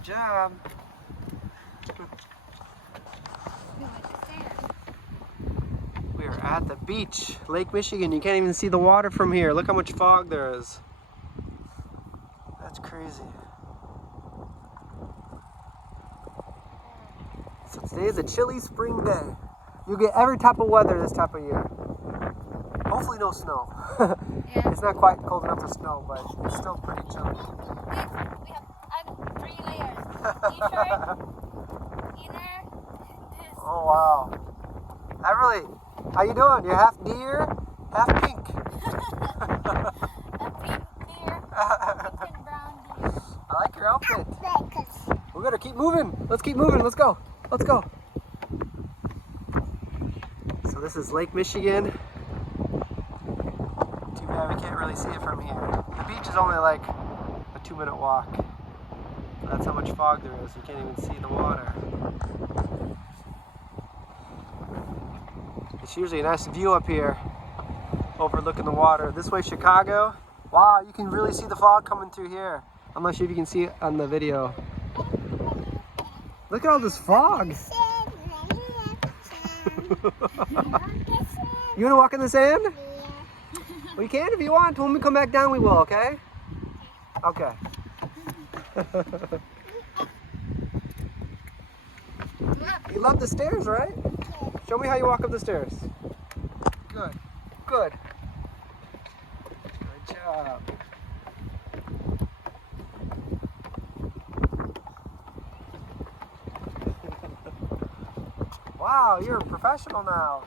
Good job. We are at the beach, Lake Michigan. You can't even see the water from here. Look how much fog there is. That's crazy. So today is a chilly spring day. You get every type of weather this type of year. Hopefully no snow. Yeah. It's not quite cold enough for snow, but it's still pretty chilly. I have 3 layers. T-shirt, inner, this. Oh wow. That really, how you doing? You're half deer, half pink. A pink deer, pink and brown deer. I like your outfit. We're gonna keep moving. Let's keep moving. Let's go. Let's go. So this is Lake Michigan. Too bad we can't really see it from here. The beach is only like a 2-minute walk. That's how much fog there is. You can't even see the water. It's usually a nice view up here, overlooking the water. This way, Chicago. Wow, you can really see the fog coming through here. I'm not sure if you can see it on the video. Look at all this fog. You want to walk in the sand? We can if you want. When we come back down, we will, okay? Okay. You love the stairs, right? Show me how you walk up the stairs. Good. Good. Good job. Wow, you're a professional now.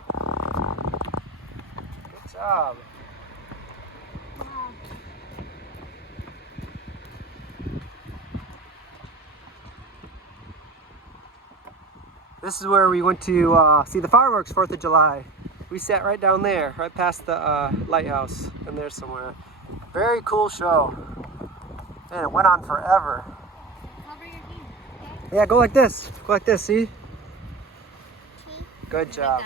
Good job. This is where we went to see the fireworks, 4th of July. We sat right down there, right past the lighthouse, in there somewhere. Very cool show. And it went on forever. Cover your feet, okay? Yeah, go like this. Go like this, see? Good job.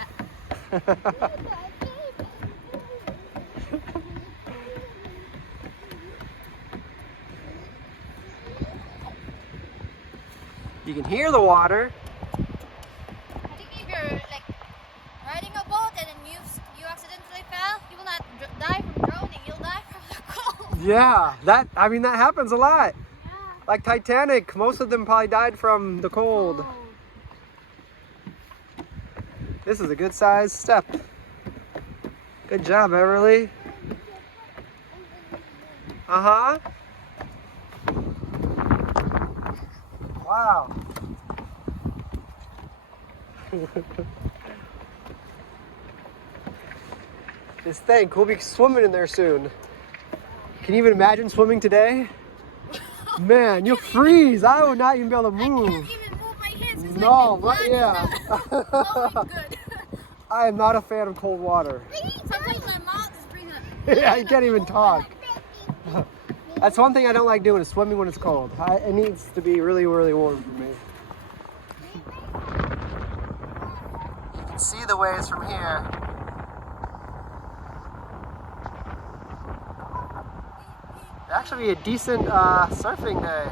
You can hear the water. I think if you're like riding a boat and then you accidentally fell, you will not die from drowning. You'll die from the cold. Yeah, that happens a lot. Yeah. Like Titanic, most of them probably died from the cold. Oh. This is a good sized step. Good job, Everly. Uh-huh. Wow. Just think, we'll be swimming in there soon. Can you even imagine swimming today? Man, you'll freeze. I would not even be able to move. I can't even move my hands. It's No, like but yeah. flowing good. I am not a fan of cold water. Sometimes my mouth is breathing. Yeah, you can't even talk. That's one thing I don't like doing is swimming when it's cold. It needs to be really, really warm for me. You can see the waves from here. It'd actually be a decent surfing day.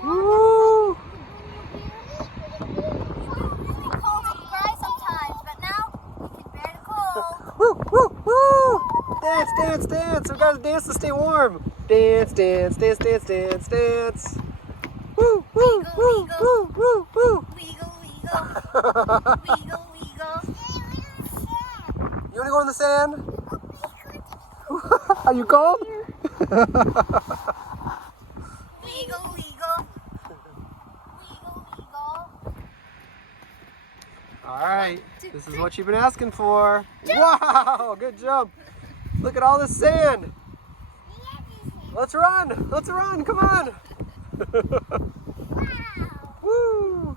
Woo! Woo, woo, woo! Dance, dance, dance! We gotta dance to stay warm. Dance, dance, dance, dance, dance, dance. Woo, woo, woo, woo, woo, woo! Wiggle, wiggle. Wiggle, wiggle. You wanna go in the sand? Are you cold? Wiggle, wiggle. Wiggle, wiggle. All right, this is what you've been asking for. Wow, good jump. Look at all this sand. Let's run, come on. Woo.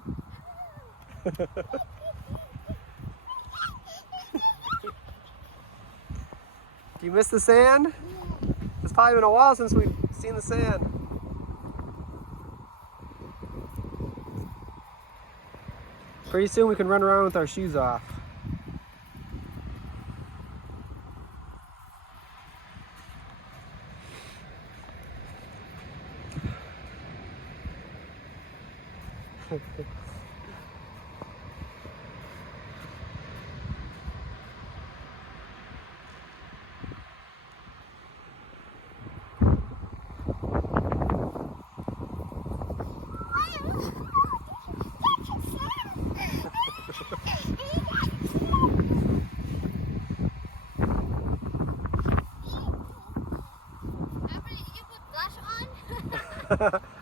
Do you miss the sand? It's probably been a while since we've seen the sand. Pretty soon we can run around with our shoes off.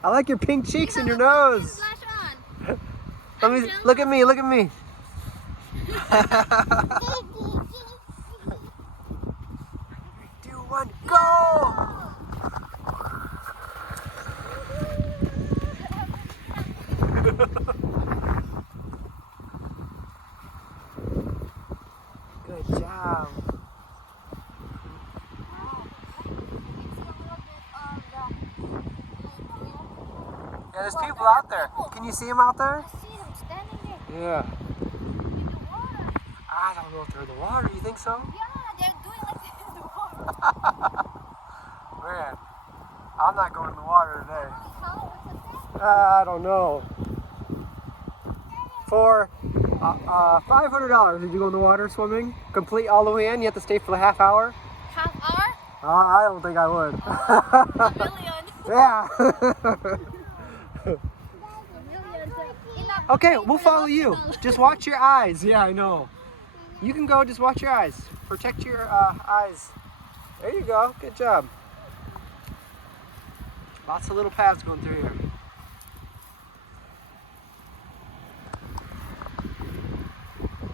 I like your pink cheeks and your nose. Blush on. Let me look at me. Look at me. 2, 1, go! Good job. Yeah, there's people out there. Can you see them out there? I see them standing there Yeah. in the water. I don't know if they're in the water. You think so? Yeah, they're doing like this in the water. Man, I'm not going in the water today. How? What's it say? I don't know. For $500, did you go in the water swimming? Complete all the way in? You have to stay for the half hour? Half hour? I don't think I would. A million. Yeah. A million. Okay, we'll follow you. Just watch your eyes. Yeah, I know. You can go, just watch your eyes. Protect your eyes. There you go. Good job. Lots of little paths going through here.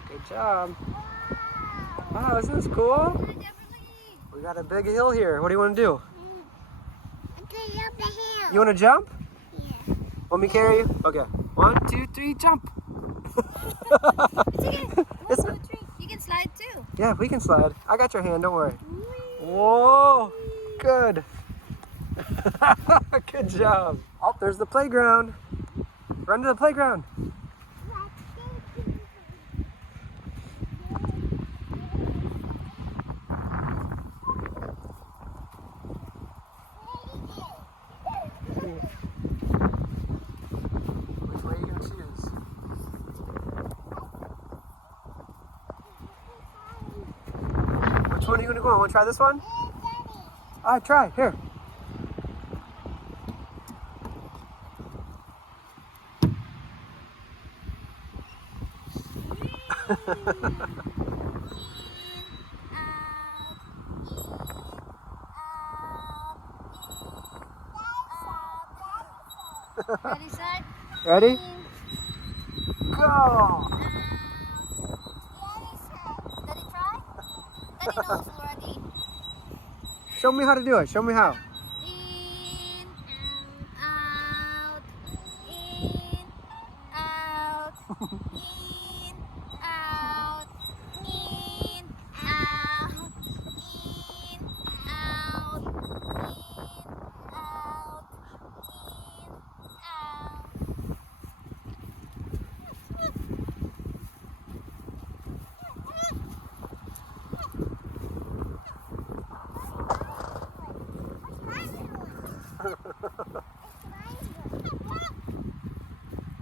Good job. Wow, isn't this cool? We got a big hill here. What do you want to do? You want to jump? Yeah. Want me to carry you? Okay. 1, 2, 3, jump. It's okay. 1, 2, 3. You can slide too. Yeah, we can slide. I got your hand, don't worry. Whoa, good. Good job. Oh, there's the playground. Run to the playground. Which way are you going to choose? Which one are you going to go on? Want to try this one? All right, try. Here. Ready, set? Ready? Go! Daddy try? Daddy knows already. Show me how to do it. Show me how. In and out. In, out. In, out. In, out. In, out. In, out.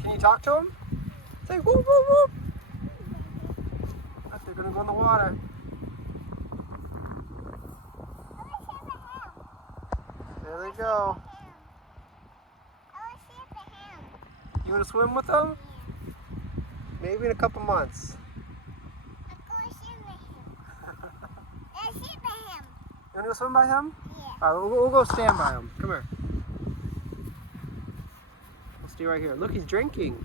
Can you talk to him? Say whoop, whoop, whoop. Look, they're going to go in the water. There they go. You want to swim with them? Maybe in a couple months. You want to go swim by him? Yeah. All right, we'll go stand by him. Come here. We'll stay right here. Look, he's drinking.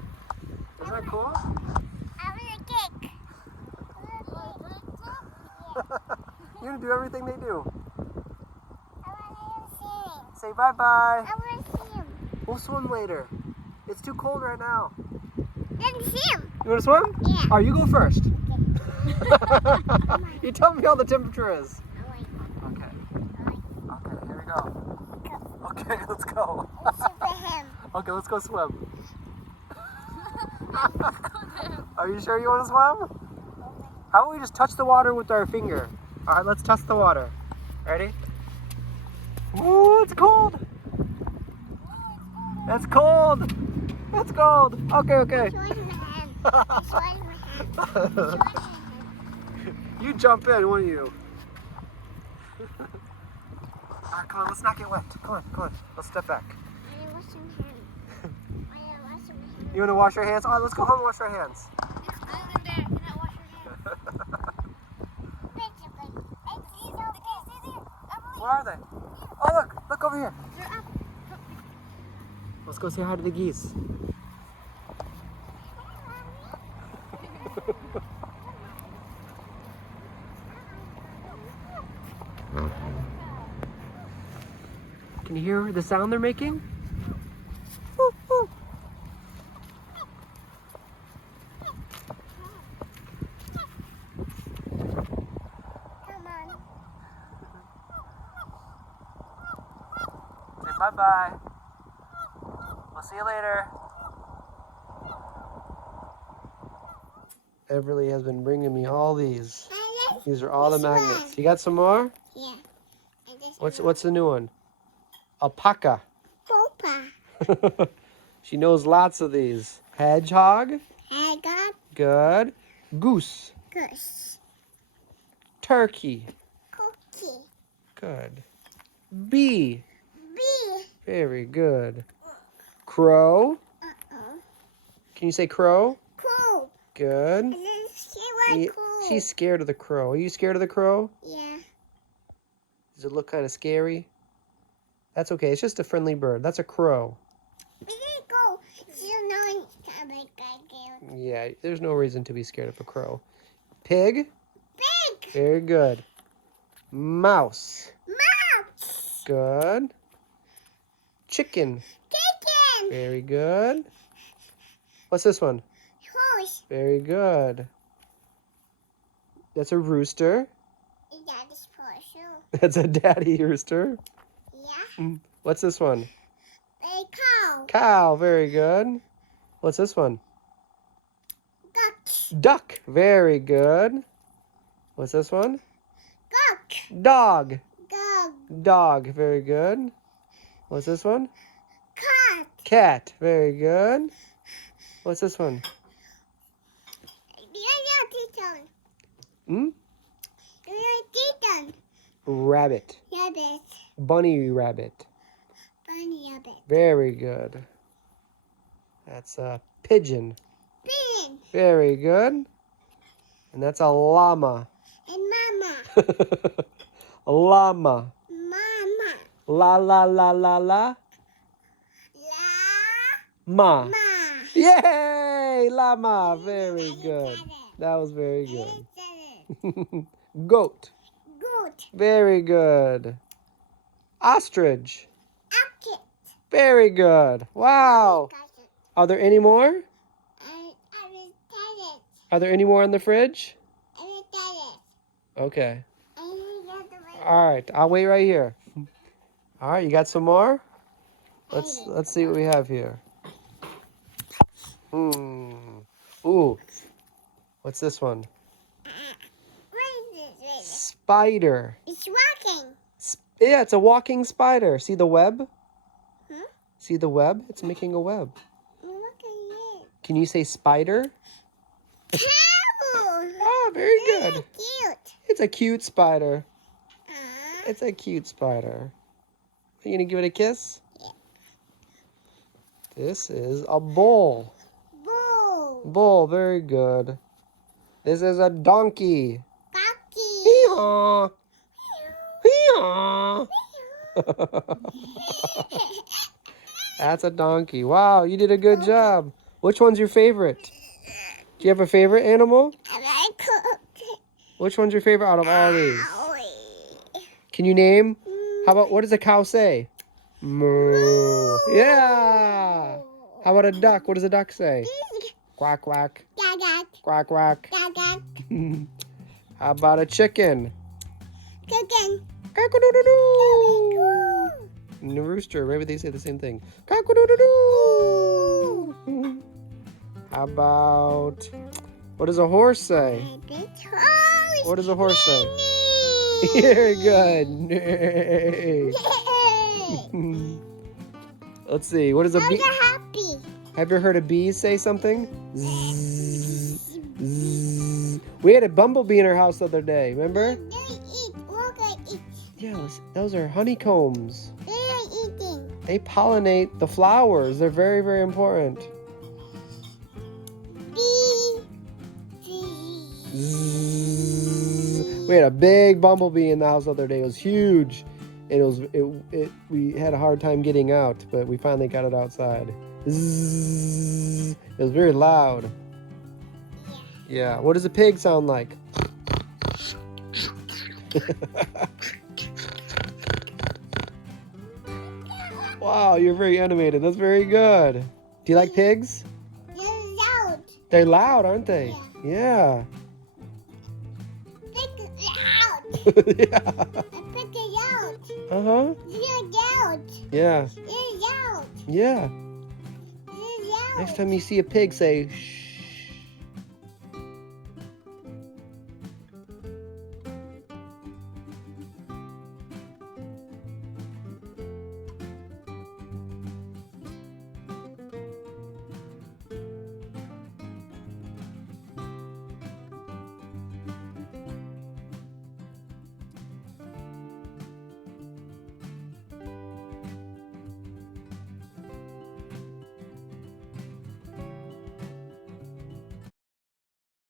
Isn't that cool? You want to do everything they do. Say bye-bye. We'll swim later. It's too cold right now. You want to swim? Yeah. All right, you go first. You tell me how the temperature is. Okay. Okay, here we go. Okay, let's go. Okay, let's go swim. Are you sure you want to swim? How about we just touch the water with our finger? All right, let's touch the water. Ready? Ooh, it's cold. It's cold. It's cold. Okay, okay. You jump in, won't you? Alright, come on, let's not get wet. Come on, come on. Let's step back. You want to wash your hands? Alright, let's go home and wash our hands. It's cold in there. You cannot wash your hands. Where are they? Oh, look over here. They're up. Let's go say hi to the geese. Can you hear the sound they're making? Woo, woo. Come on. Say bye-bye. We'll see you later. Everly has been bringing me all these. These are all the magnets. You got some more? Yeah. What's the new one? Alpaca. Popa. She knows lots of these. Hedgehog. I got Good. Goose. goose. Turkey. Cookie. Good. Bee. Bee. Very good. Crow. Uh-oh. Can you say crow? Cool. Good. And then she went cool. She's scared of the crow. Are you scared of the crow? Yeah. Does it look kind of scary? That's okay. It's just a friendly bird. That's a crow. We didn't go. She's knowing something like Yeah, there's no reason to be scared of a crow. Pig. Big. Very good. Mouse. Mouse. Good. Chicken. Chicken. Very good. What's this one? Horse. Very good. That's a rooster. That is partial. That's a daddy rooster. Yeah. What's this one? A cow. Cow. Very good. What's this one? Duck. Duck. Very good. What's this one? Duck. Dog. Dog. Dog. Very good. What's this one? Cat. Cat. Very good. What's this one? Hmm? Rabbit. Rabbit. Bunny rabbit. Bunny rabbit. Very good. That's a pigeon. Pin. Very good. And that's a llama. And mama. A llama. Mama. La la la la la. La. Ma. Ma. Yay! Llama. Very I good. said it. That was very I good. said it. Goat. Good. Very good. Ostrich. Rocket. Very good. Wow. Are there any more? I will tell it. Are there any more in the fridge? I will tell it. Okay. I will get the way. All right. I'll wait right here. All right. You got some more? Let's see what we have here. Ooh. What's this one? What is this? Spider. It's walking. Yeah, it's a walking spider. See the web? Huh? See the web? It's making a web. Look at it. Can you say spider? Cow. Oh, very good. Cute. It's a cute spider. Uh, It's a cute spider. Are you gonna give it a kiss? Yeah. This is a bull. bull. Bull, very good. This is a donkey. Bucky. Hee-haw. Hee-haw. That's a donkey. Wow, you did a good job. Which one's your favorite? Do you have a favorite animal? I like cooked. Which one's your favorite out of all these? Owie. Can you name? How about, what does a cow say? Moo. Yeah. How about a duck? What does a duck say? Quack, quack. Gaga. Quack, quack. Gaga. How about a chicken? Cooking. Cock-a-doodle-doo. Cool. And a rooster, maybe they say the same thing. Cock-a-doodle-doo. How about, what does a horse say? What does a horse say? Very good. Nay. Let's see. What is a bee? Happy. Have you ever heard of bees say something? Zzz, zzz. We had a bumblebee in our house the other day, remember? Yeah, those are honeycombs. They pollinate the flowers. They're very, very important. Zzz. We had a big bumblebee in the house the other day. It was huge. And we had a hard time getting out, but we finally got it outside. Zzz. It was very loud. Yeah. What does a pig sound like? Wow, you're very animated. That's very good. Do you like pigs? They're loud. They're loud, aren't they? Yeah. Yeah. Uh-huh. Yeah. Yeah. Next time you see a pig, say shh.